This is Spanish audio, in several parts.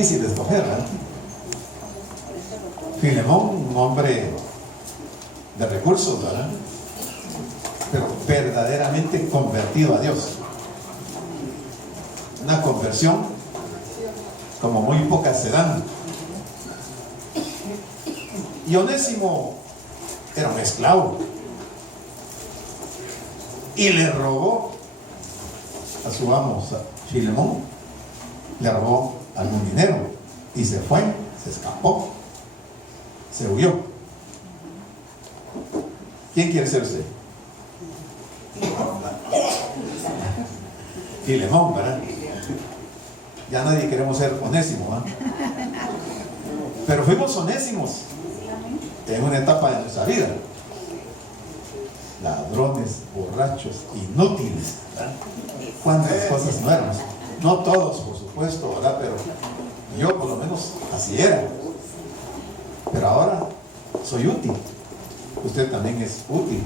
difícil de escoger, ¿verdad? Filemón, un hombre de recursos, ¿verdad? Pero verdaderamente convertido a Dios. Una conversión como muy pocas se dan. Y Onésimo era un esclavo y le robó a su amo Filemón, le robó algún dinero y se fue, se escapó, se huyó. ¿Quién quiere ser usted? Filemón, ¿verdad? Ya nadie queremos ser Onésimo, ¿eh? Pero fuimos onésimos en una etapa de nuestra vida. Ladrones, borrachos, inútiles, ¿verdad? Cuántas cosas no éramos. No todos, por supuesto, ¿verdad? Pero yo por lo menos así era. Pero ahora soy útil. Usted también es útil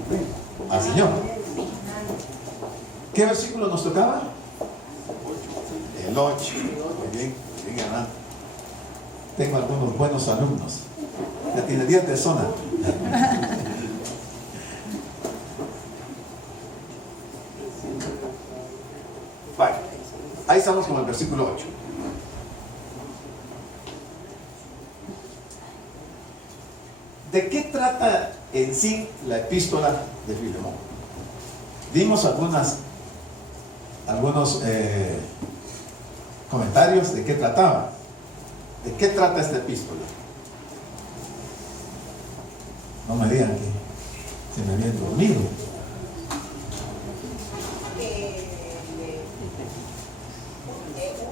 al Señor. ¿Qué versículo nos tocaba? El 8. Muy bien, hermano. Tengo algunos buenos alumnos. Ya tiene 10 personas. Vale. Ahí estamos con el versículo 8. ¿De qué trata en sí la epístola de Filemón? Dimos algunos comentarios de qué trataba. ¿De qué trata esta epístola? No me digan que se me habían dormido.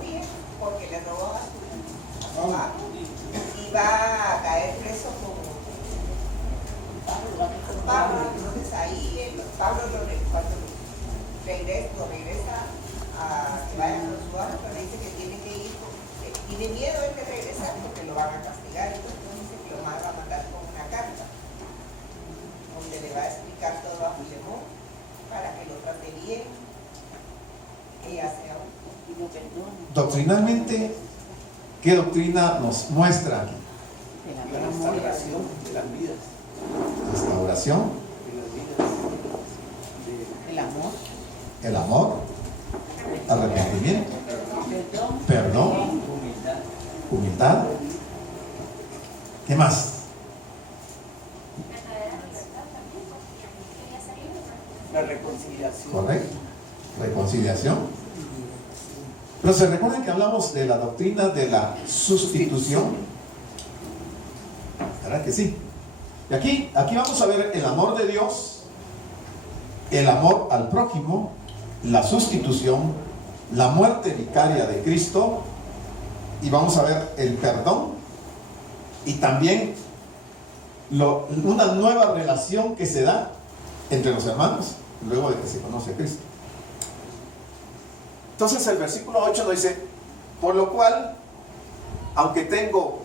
Huye porque le robó a su papá y va a caer preso con Pablo. Entonces ahí Pablo cuando regresa a que vaya con su amo, pero dice que tiene que ir, tiene miedo él de regresar porque lo van a castigar. Entonces dice que lo va a mandar con una carta donde le va a explicar todo a Filemón para que lo trate bien, que ya sea y lo perdone. Doctrinalmente, ¿qué doctrina nos muestra aquí? La restauración de las vidas. Restauración, De las vidas. El amor, el amor, arrepentimiento, perdón, humildad. ¿Qué más? La reconciliación. Correcto. Reconciliación. Pero se recuerdan que hablamos de la doctrina de la sustitución. ¿Verdad que sí? Y aquí vamos a ver el amor de Dios, el amor al prójimo, la sustitución, la muerte vicaria de Cristo, y vamos a ver el perdón y también una nueva relación que se da entre los hermanos luego de que se conoce a Cristo. Entonces el versículo 8 nos dice: por lo cual, aunque tengo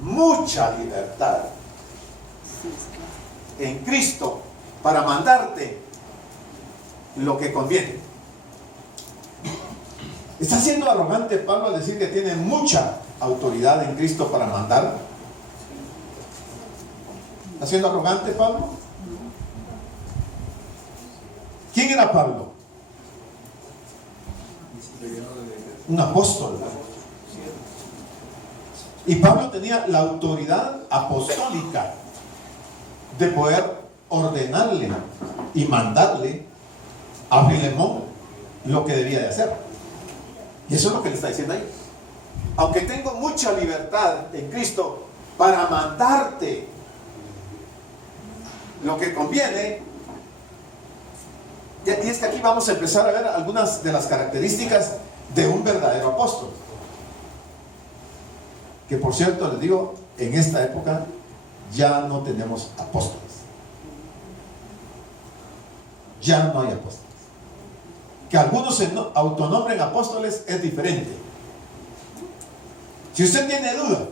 mucha libertad en Cristo para mandarte lo que conviene. ¿Está siendo arrogante Pablo al decir que tiene mucha autoridad en Cristo para mandar? ¿Está siendo arrogante Pablo? ¿Quién era Pablo? Un apóstol. Y Pablo tenía la autoridad apostólica de poder ordenarle y mandarle a Filemón lo que debía de hacer. Y eso es lo que le está diciendo ahí. Aunque tengo mucha libertad en Cristo para mandarte lo que conviene. Y es que aquí vamos a empezar a ver algunas de las características de un verdadero apóstol. Que por cierto, les digo, en esta época ya no tenemos apóstoles. Ya no hay apóstoles. Que algunos se autonombren apóstoles es diferente. Si usted tiene duda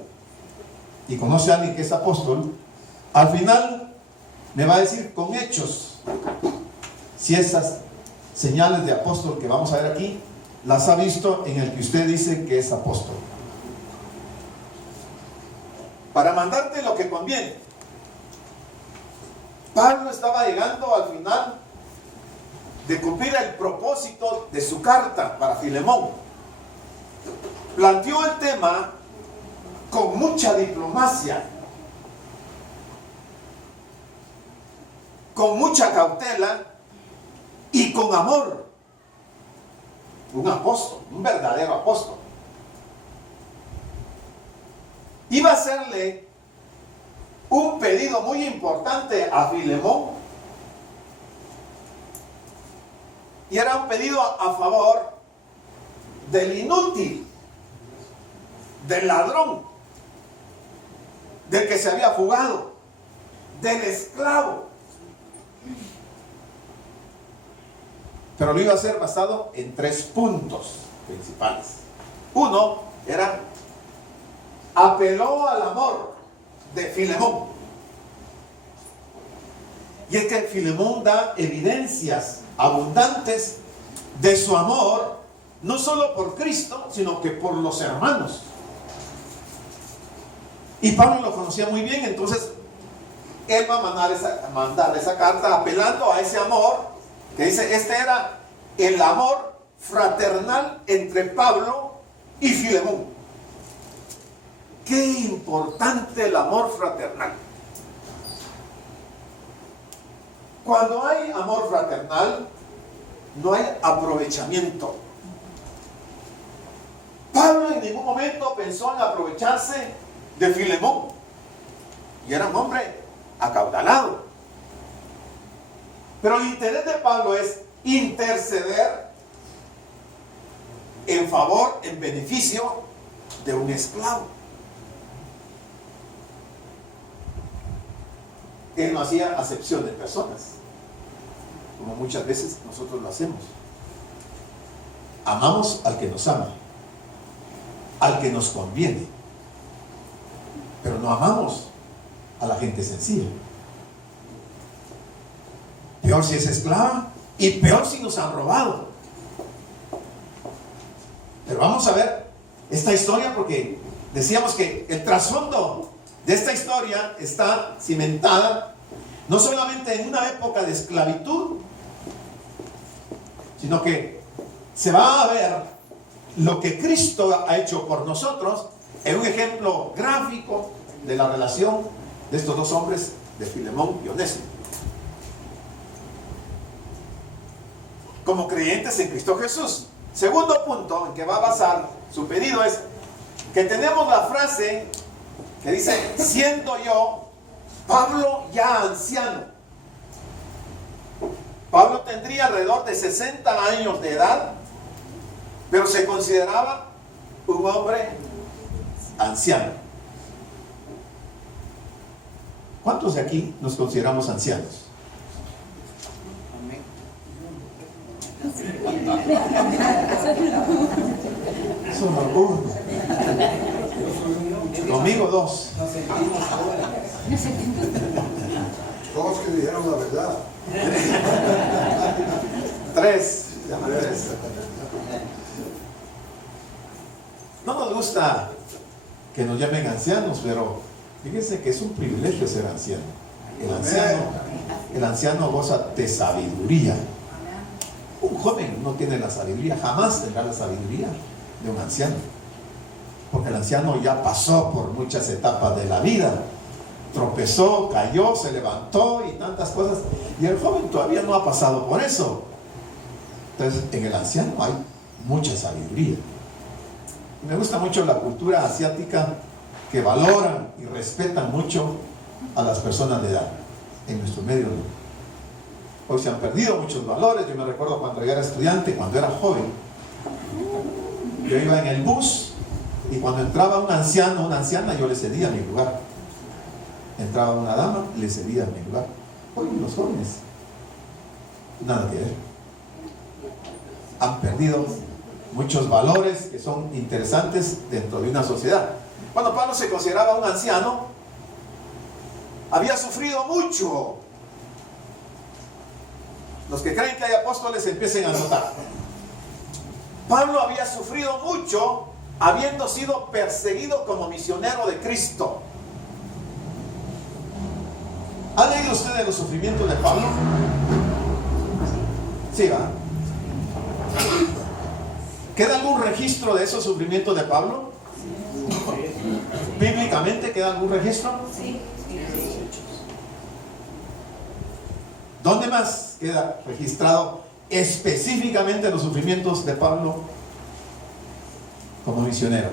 y conoce a alguien que es apóstol, al final me va a decir con hechos si esas señales de apóstol que vamos a ver aquí las ha visto en el que usted dice que es apóstol. para mandarte lo que conviene. Pablo estaba llegando al final de cumplir el propósito de su carta para Filemón. Planteó el tema con mucha diplomacia, con mucha cautela y con amor. Un apóstol, un verdadero apóstol. Iba a hacerle un pedido muy importante a Filemón, y era un pedido a favor del inútil, del ladrón, del que se había fugado, del esclavo. Pero lo iba a hacer basado en 3 puntos principales. Uno era, apeló al amor de Filemón. Y es que Filemón da evidencias abundantes de su amor, no solo por Cristo, sino que por los hermanos. Y Pablo lo conocía muy bien, entonces él va a mandar esa carta apelando a ese amor, que dice, este era el amor fraternal entre Pablo y Filemón. Qué importante el amor fraternal. Cuando hay amor fraternal, no hay aprovechamiento. Pablo en ningún momento pensó en aprovecharse de Filemón. Y era un hombre acaudalado. Pero el interés de Pablo es interceder en favor, en beneficio de un esclavo. Él no hacía acepción de personas, como muchas veces nosotros lo hacemos. Amamos al que nos ama, al que nos conviene, pero no amamos a la gente sencilla. Peor si es esclava y peor si nos han robado. Pero vamos a ver esta historia, porque decíamos que el trasfondo de esta historia está cimentada no solamente en una época de esclavitud, sino que se va a ver lo que Cristo ha hecho por nosotros en un ejemplo gráfico de la relación de estos 2 hombres, de Filemón y Onésimo. Como creyentes en Cristo Jesús. Segundo punto en que va a basar su pedido es que tenemos la frase que dice, siendo yo, Pablo, ya anciano. Pablo tendría alrededor de 60 años de edad, pero se consideraba un hombre anciano. ¿Cuántos de aquí nos consideramos ancianos? Solo uno. Conmigo 2. Todos que dijeron la verdad. 3. No nos gusta que nos llamen ancianos, pero fíjense que es un privilegio ser anciano. El anciano goza de sabiduría. Un joven no tiene la sabiduría, jamás tendrá la sabiduría de un anciano, porque el anciano ya pasó por muchas etapas de la vida, tropezó, cayó, se levantó y tantas cosas, y el joven todavía no ha pasado por eso. Entonces en el anciano hay mucha sabiduría. Me gusta mucho la cultura asiática, que valoran y respetan mucho a las personas de edad. En nuestro medio no. Hoy se han perdido muchos valores. Yo me recuerdo cuando yo era estudiante, cuando era joven, yo iba en el bus y cuando entraba un anciano, una anciana, yo le cedía mi lugar. Entraba una dama, le cedía mi lugar. Hoy los jóvenes, nada que ver. Han perdido muchos valores que son interesantes dentro de una sociedad. Cuando Pablo se consideraba un anciano, había sufrido mucho. Los que creen que hay apóstoles empiecen a notar. Pablo había sufrido mucho habiendo sido perseguido como misionero de Cristo. oído usted de los sufrimientos de Pablo? Sí, ¿va? ¿Queda algún registro de esos sufrimientos de Pablo? ¿Bíblicamente queda algún registro? Sí. ¿Dónde más queda registrado específicamente los sufrimientos de Pablo como misionero?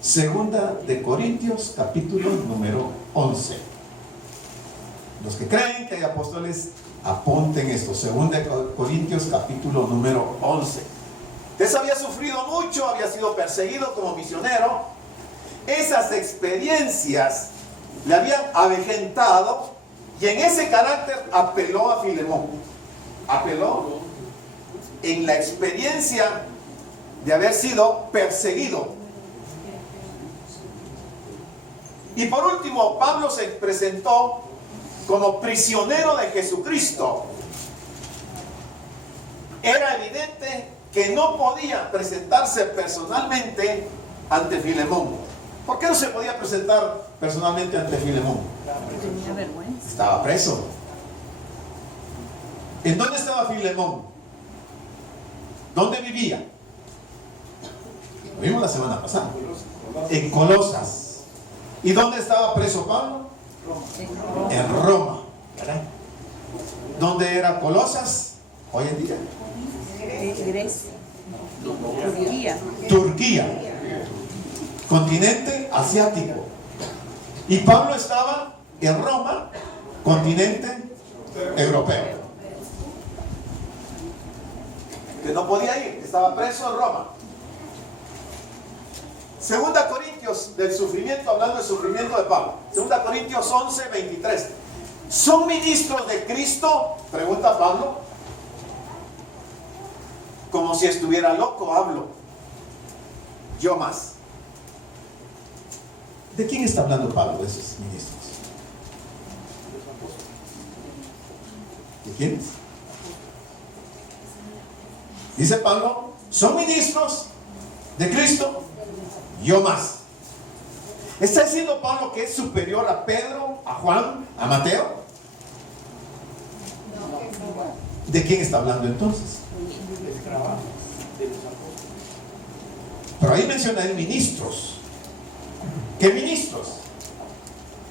Segunda de Corintios, capítulo número 11. Los que creen que hay apóstoles, apunten esto. Segunda de Corintios, capítulo número 11. Usted había sufrido mucho, había sido perseguido como misionero. Esas experiencias le habían avejentado y en ese carácter apeló a Filemón. Apeló en la experiencia de haber sido perseguido. Y por último, Pablo se presentó como prisionero de Jesucristo. Era evidente que no podía presentarse personalmente ante Filemón. ¿Por qué no se podía presentar personalmente ante Filemón? Tenía vergüenza. Estaba preso. ¿En dónde estaba Filemón? ¿Dónde vivía? Lo vimos la semana pasada. En Colosas. ¿Y dónde estaba preso Pablo? En Roma. ¿Verdad? ¿Dónde era Colosas hoy en día? Grecia. Turquía. Turquía. Continente asiático. Y Pablo estaba en Roma, continente europeo. Que no podía ir, estaba preso en Roma. Segunda Corintios, del sufrimiento, hablando del sufrimiento de Pablo. Segunda Corintios 11, 23. ¿Son ministros de Cristo? Pregunta Pablo. Como si estuviera loco, hablo. Yo más. ¿De quién está hablando Pablo, de esos ministros? ¿De quiénes? Dice Pablo, son ministros de Cristo, yo más. ¿Está diciendo Pablo que es superior a Pedro, a Juan, a Mateo? ¿De quién está hablando entonces? Pero ahí menciona el ministros. ¿Qué ministros?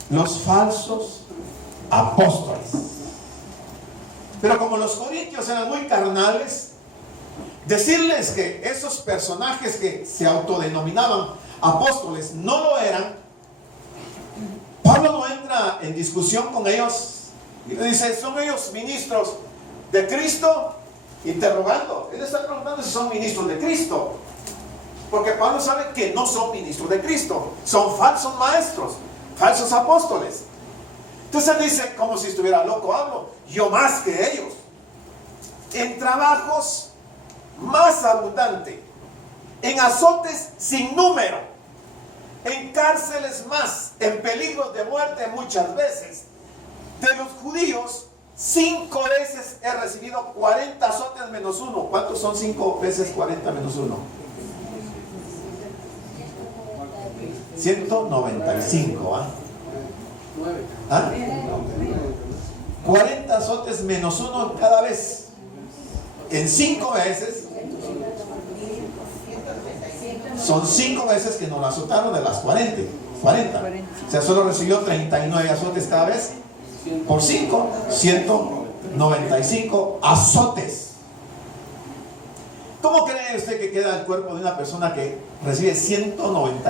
Los falsos apóstoles. Pero como los corintios eran muy carnales, decirles que esos personajes que se autodenominaban apóstoles no lo eran, Pablo no entra en discusión con ellos y le dice, ¿son ellos ministros de Cristo? Interrogando. Él está preguntando si son ministros de Cristo. Porque Pablo sabe que no son ministros de Cristo, son falsos maestros, falsos apóstoles. Entonces él dice, como si estuviera loco, hablo, yo más que ellos, en trabajos más abundante, en azotes sin número, en cárceles más, en peligros de muerte muchas veces. De los judíos, 5 veces he recibido 40 azotes menos 1. ¿Cuántos son 5 veces 40 menos 1? 195, ¿ah? ¿Ah? 40 azotes menos 1 cada vez. En 5 veces. Son 5 veces que nos azotaron de las 40. O sea, solo recibió 39 azotes cada vez. Por 5, 195 azotes. ¿Cómo cree usted que queda el cuerpo de una persona que recibe 190